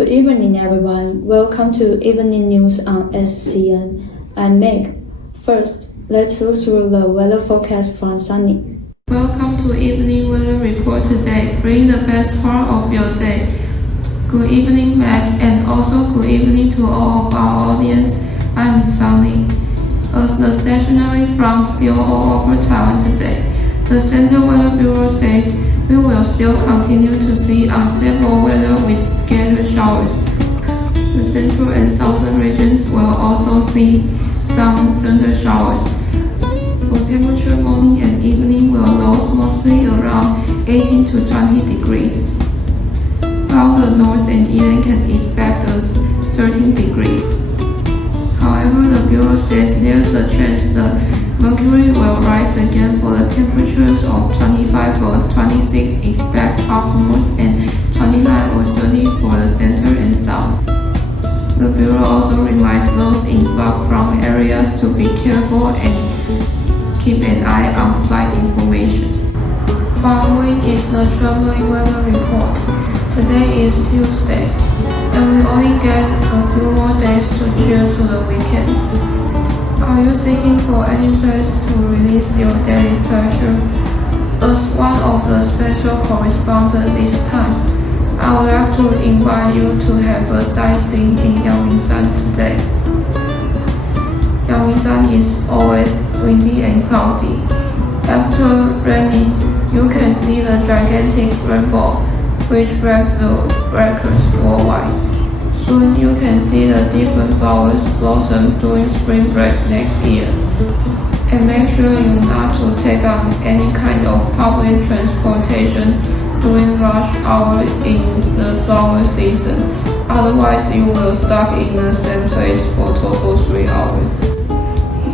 Good evening, everyone. Welcome to Evening News on SCN. I'm Meg. First, let's look through the weather forecast from Sunny. Welcome to Evening Weather Report today. Bring the best part of your day. Good evening, Meg, and also good evening to all of our audience. I'm Sunny. As the stationary fronts spill all over Taiwan today, the Center Weather Bureau says we will still continue to see unstable weather with scattered showers. The central and southern regions will also see some thunder showers. For temperature, morning and evening will lows mostly around 18 to 20 degrees, while the north and east can expect us 13 degrees. However, the Bureau says there's a chance the mercury will rise again for the temperatures of 25 or 26 expect up north and 29 or 30 for the center and south. The Bureau also reminds those in far-flung areas to be careful and keep an eye on flight information. Following is the traveling weather report. Today is Tuesday, and we only get a few more days to chill to the weekend. Are you seeking for any place to release your daily pressure? As one of the special correspondents this time, I would like to invite you to have a sightseeing in Yaoyinsan today. Yaoyinsan is always windy and cloudy. After raining, you can see the gigantic rainbow, which breaks the records worldwide. Soon you can see the different flowers blossom during spring break next year. And make sure you not to take on any kind of public transportation during rush hour in the flower season. Otherwise, you will stuck in the same place for total 3 hours.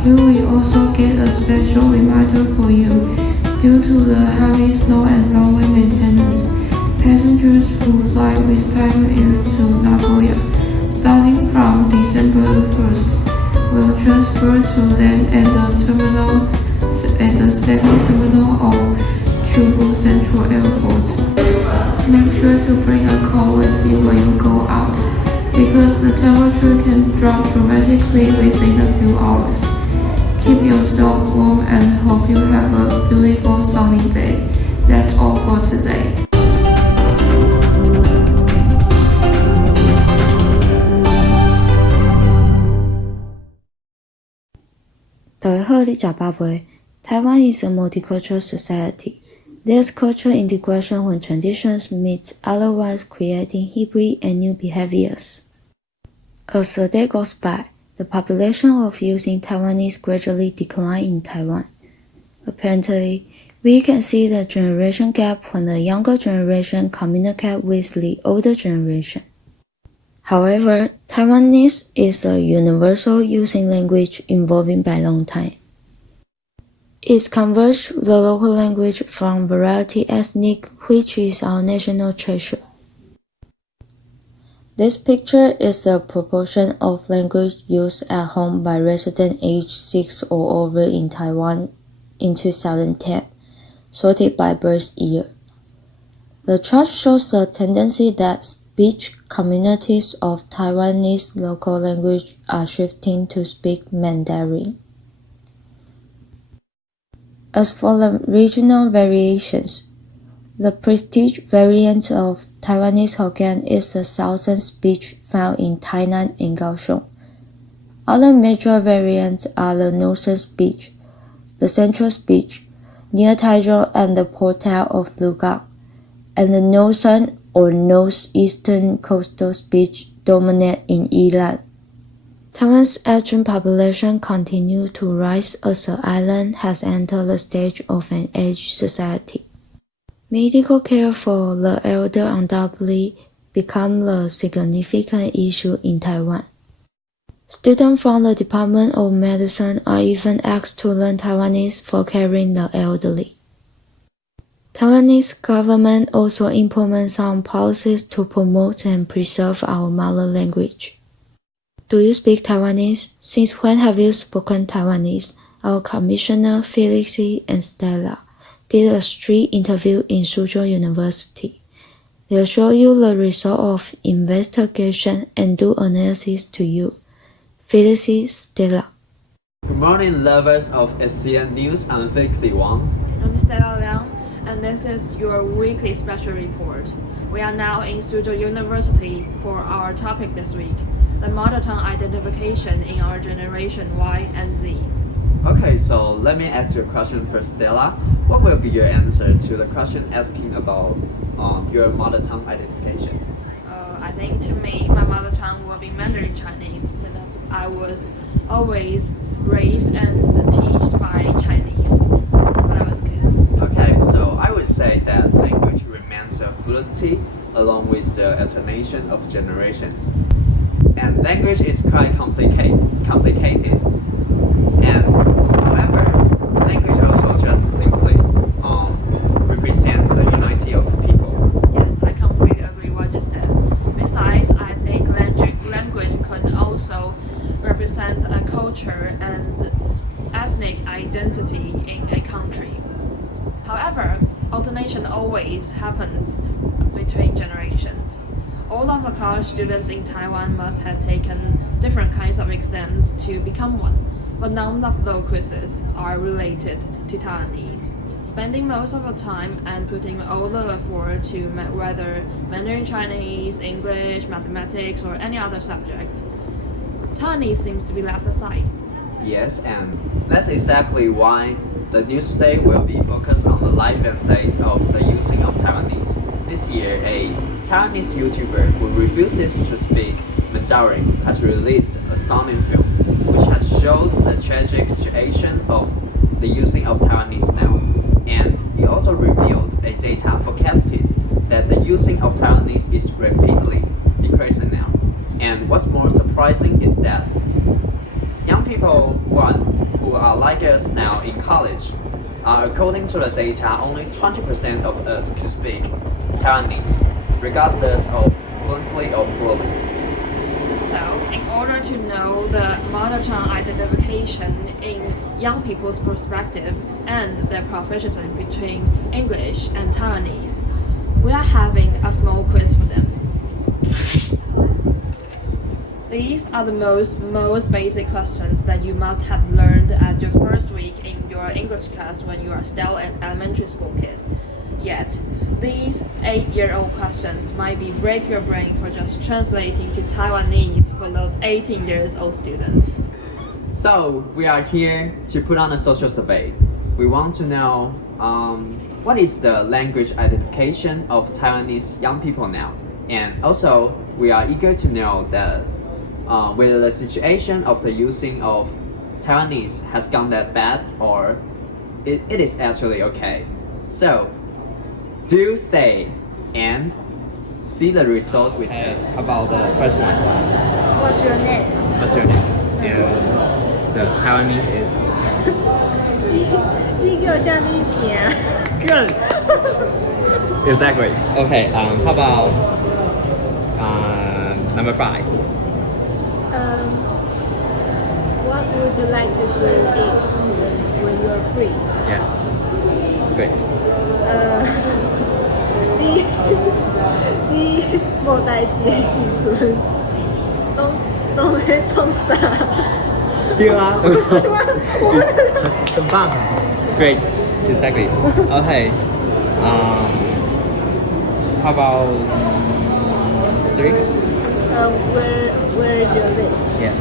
You will also get a special reminder for you. Due to the heavy snow and runway maintenance, passengers who fly with Taiwan Air to Nagoya, starting from December 1st, will transfer to land at the second terminal of Chubu Central Airport. Make sure to bring a coat with you when you go out, because the temperature can drop dramatically within a few hours. Keep yourself warm and hope you have a beautiful sunny day. That's all for today. Taiwan is a multicultural society. There's cultural integration when traditions meet otherwise creating hybrid and new behaviors. As the day goes by, the population of using Taiwanese gradually decline in Taiwan. Apparently, we can see the generation gap when the younger generation communicate with the older generation. However, Taiwanese is a universal using language evolving by long time. It converts the local language from variety ethnic, which is our national treasure. This picture is the proportion of language used at home by residents aged 6 or over in Taiwan in 2010, sorted by birth year. The chart shows the tendency that speech communities of Taiwanese local language are shifting to speak Mandarin. As for the regional variations, the prestige variant of Taiwanese Hokkien is the southern speech found in Tainan and Kaohsiung. Other major variants are the northern speech, the central speech, near Taichung and the port town of Lugang, and the northern or northeastern coastal speech dominate in Yilan. Taiwan's aging population continues to rise as the island has entered the stage of an aged society. Medical care for the elder undoubtedly becomes a significant issue in Taiwan. Students from the Department of Medicine are even asked to learn Taiwanese for caring the elderly. Taiwanese government also implements some policies to promote and preserve our mother language. Do you speak Taiwanese? Since when have you spoken Taiwanese? Our Commissioner Felix and Stella did a street interview in Suzhou University. They'll show you the result of investigation and do analysis to you. Felicity Stella. Good morning, lovers of ASEAN News. I'm Felicity Wang. I'm Stella Liang, and this is your weekly special report. We are now in Suzhou University for our topic this week, the mother tongue identification in our generation Y and Z. Okay, so let me ask you a question first, Stella. What will be your answer to the question asking about your mother tongue identification? I think to me, my mother tongue will be Mandarin Chinese, since I was always raised and taught by Chinese when I was a kid. Okay, so I would say that language remains a fluidity along with the alternation of generations. And language is quite complicated. And however, language also just simply represents the unity of people. Yes, I completely agree what you said. Besides, I think language could also represent a culture and ethnic identity in a country. However, alternation always happens between generations. All of the college students in Taiwan must have taken different kinds of exams to become one, but none of those quizzes are related to Taiwanese. Spending most of the time and putting all the effort to whether Mandarin Chinese, English, mathematics, or any other subject, Taiwanese seems to be left aside. Yes, and that's exactly why the news today will be focused on the life and days of the using of Taiwanese. This year, a Taiwanese YouTuber who refuses to speak Mandarin has released a sounding film, which has showed the tragic situation of the using of Taiwanese now. And it also revealed a data forecasted that the using of Taiwanese is rapidly decreasing now. And what's more surprising is that young people who are like us now in college according to the data, only 20% of us could speak Taiwanese, regardless of fluently or poorly. So, in order to know the mother tongue identification in young people's perspective and their proficiency between English and Taiwanese, we are having a small quiz for them. These are the most basic questions that you must have learned at your first week in your English class when you are still an elementary school kid. Yet, these 8-year-old questions might break your brain for just translating to Taiwanese for those 18 years old students. So, we are here to put on a social survey. We want to know what is the language identification of Taiwanese young people now. And also, we are eager to know that whether the situation of the using of Taiwanese has gone that bad or it is actually okay. So, do stay and see the result with us about the first one. What's your name? What's your name? The Taiwanese is 第一个有像你点 good. Exactly. Okay. How about number 5? What would you like to do when you're free? Yeah. Great. 你无代志的时阵，拢在创啥？对啊。我们很棒。Great. Exactly. Okay. How about 3? Where you live? Yeah.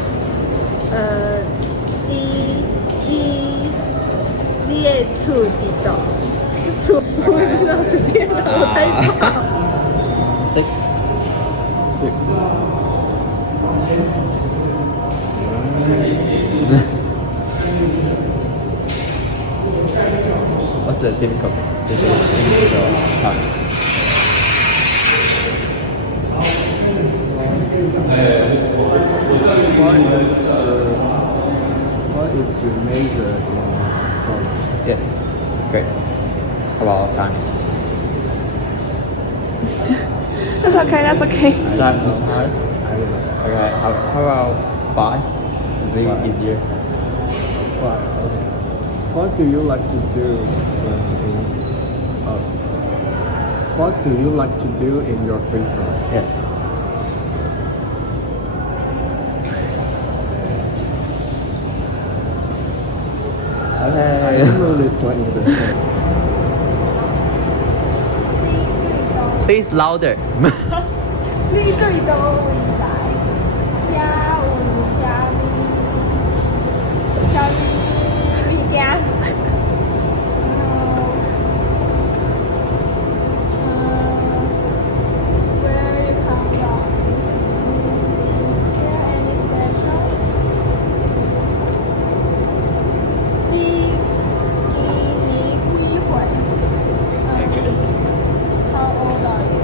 你的厝伫倒？是厝，我不知道随便啦，我太怕。 6. What's the difficulty? Is it English or Chinese? What is your major in college? Yes. Great. How about Chinese? That's okay, that's okay. It's hard. I don't know. Okay. How about 5? Is it 5. easier? 5. Okay. What do you like to do when in What do you like to do in your free time? Yes. I Okay. am listening to this. Please louder. 你对到未来，也有啥物物件？Where you come from? Is there any special? 你今年几岁？How old are you?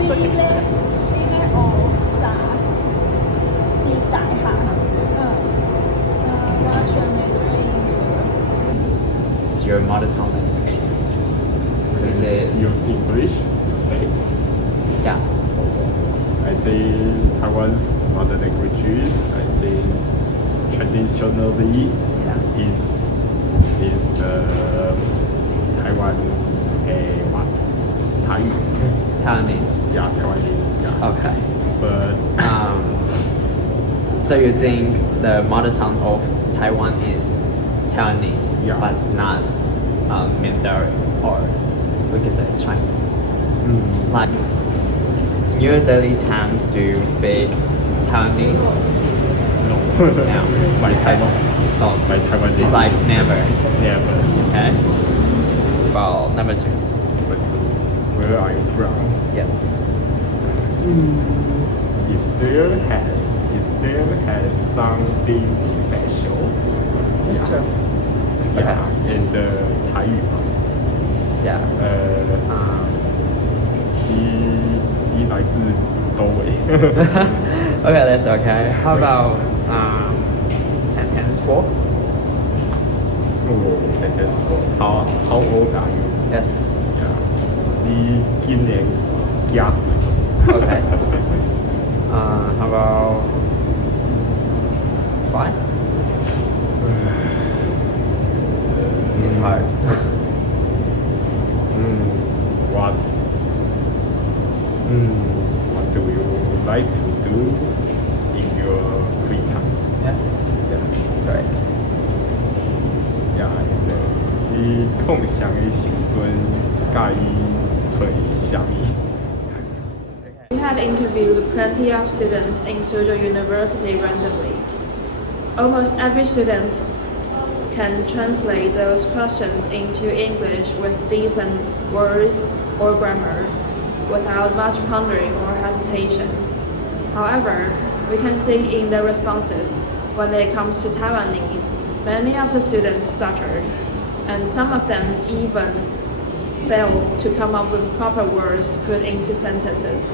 你咧學啥？要大學？What's your major in? It's your mother tongue language. Is it? Use English to say. Yeah. I think Taiwan's mother languages, I think traditionally is the Taiwan what? Taiwanese. Yeah, Taiwanese. Yeah. Okay. But So you think the mother tongue of Taiwan is Taiwanese, Yeah. but not Mandarin, or we could say Chinese. Like in your daily times, do you speak Taiwanese? no. Yeah. My Taiwan. So My Taiwanese. it's like never. never. Okay. Well, number 2. But where are you from? Yes. Is there has something special? Sure. Yeah, and Thai 嘛 Yeah. 你来自东北。 Okay, that's okay. How about sentence 4? Oh, sentence 4. How old are you? Yes. Yeah. 你今年几岁？ Okay. How about 5? It's hard. What do you like to do in your free time? Yeah. Yeah. Right. Yeah. 你空闲的时阵，介意做啥物？ We had interviewed plenty of students in Suzhou University randomly. Almost every student can translate those questions into English with decent words or grammar, without much pondering or hesitation. However, we can see in their responses, when it comes to Taiwanese, many of the students stuttered, and some of them even failed to come up with proper words to put into sentences.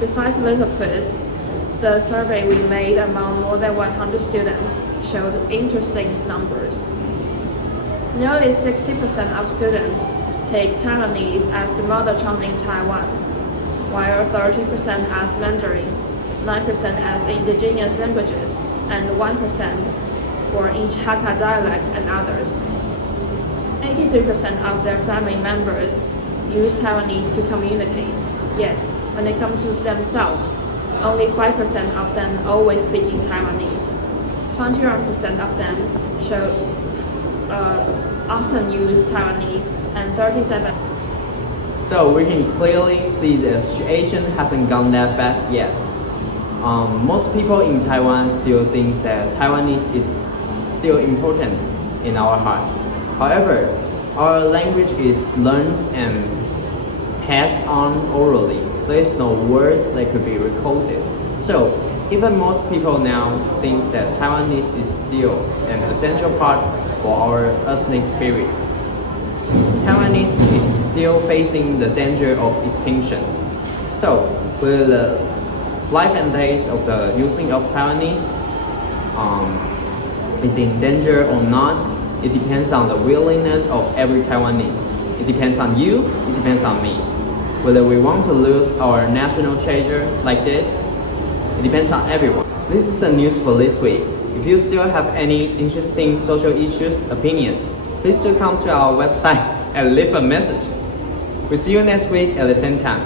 Besides a little quiz, the survey we made among more than 100 students showed interesting numbers. Nearly 60% of students take Taiwanese as the mother tongue in Taiwan, while 30% as Mandarin, 9% as indigenous languages, and 1% for each Hakka dialect and others. 83% of their family members use Taiwanese to communicate, yet when it comes to themselves, only 5% of them always speaking Taiwanese. 21% of them often use Taiwanese, and 37%. So we can clearly see the situation hasn't gone that bad yet. Most people in Taiwan still think that Taiwanese is still important in our heart. However, our language is learned and passed on orally. There is no words that could be recorded. So even most people now think that Taiwanese is still an essential part for our ethnic spirits. Taiwanese is still facing the danger of extinction. So, will the life and days of the using of Taiwanese is in danger or not? It depends on the willingness of every Taiwanese. It depends on you, it depends on me. Whether we want to lose our national treasure like this, it depends on everyone. This is the news for this week. If you still have any interesting social issues, opinions, please do come to our website and leave a message. We'll see you next week at the same time.